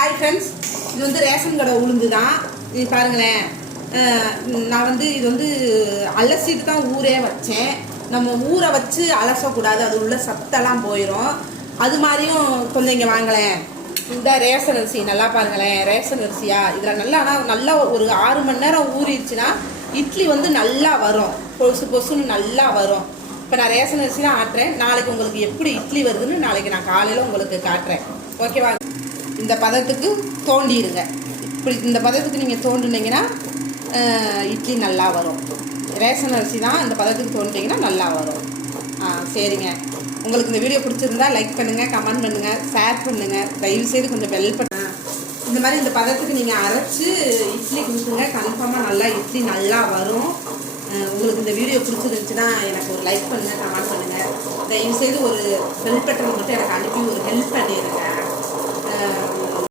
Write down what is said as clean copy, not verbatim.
Hi friends, இது வந்து ration கடை உளுந்து தான். இது பாருங்களேன், நான் வந்து இது வந்து அலசிட்டு தான் ஊரே வச்சேன். நம்ம ஊரை வச்சு அலசக்கூடாது, அது உள்ள சத்தெல்லாம் போயிடும். அது மாதிரியும் கொஞ்சம் இங்கே வாங்கலேன். இதுதான் ரேஷன் அரிசி, நல்லா பாருங்களேன். ரேஷன் அரிசியா இதில் நல்லா, ஆனால் நல்லா ஒரு 6 மணி நேரம் ஊறிடுச்சுன்னா இட்லி வந்து நல்லா வரும், பொசு பொசுன்னு நல்லா வரும். இப்போ நான் ரேஷன் அரிசி தான் ஆட்டுறேன். நாளைக்கு உங்களுக்கு எப்படி இட்லி வருதுன்னு நாளைக்கு நான் காலையில் உங்களுக்கு காட்டுறேன். ஓகேவா? இந்த பதத்துக்கு தோண்டிடுங்க. இப்படி இந்த பதத்துக்கு நீங்கள் தோண்டினீங்கன்னா இட்லி நல்லா வரும். ரேஷன் அரிசி தான், இந்த பதத்துக்கு தோண்டிங்கன்னா நல்லா வரும். சரிங்க. உங்களுக்கு இந்த வீடியோ பிடிச்சிருந்தா லைக் பண்ணுங்கள், கமெண்ட் பண்ணுங்கள், ஷேர் பண்ணுங்கள். தயவுசெய்து கொஞ்சம் பெல் பண்ணுங்க. இந்த மாதிரி இந்த பதத்துக்கு நீங்கள் அரைச்சி இட்லி கொடுத்துங்க, கன்ஃபார்மாக நல்லா இட்லி நல்லா வரும். உங்களுக்கு இந்த வீடியோ பிடிச்சிருந்துச்சுன்னா எனக்கு ஒரு லைக் பண்ணுங்கள், கமெண்ட் பண்ணுங்கள். தயவுசெய்து ஒரு பெல் பட்டன் மட்டும் எனக்கு அனுப்பி ஒரு ஹெல்ப் பண்ணிடுங்க.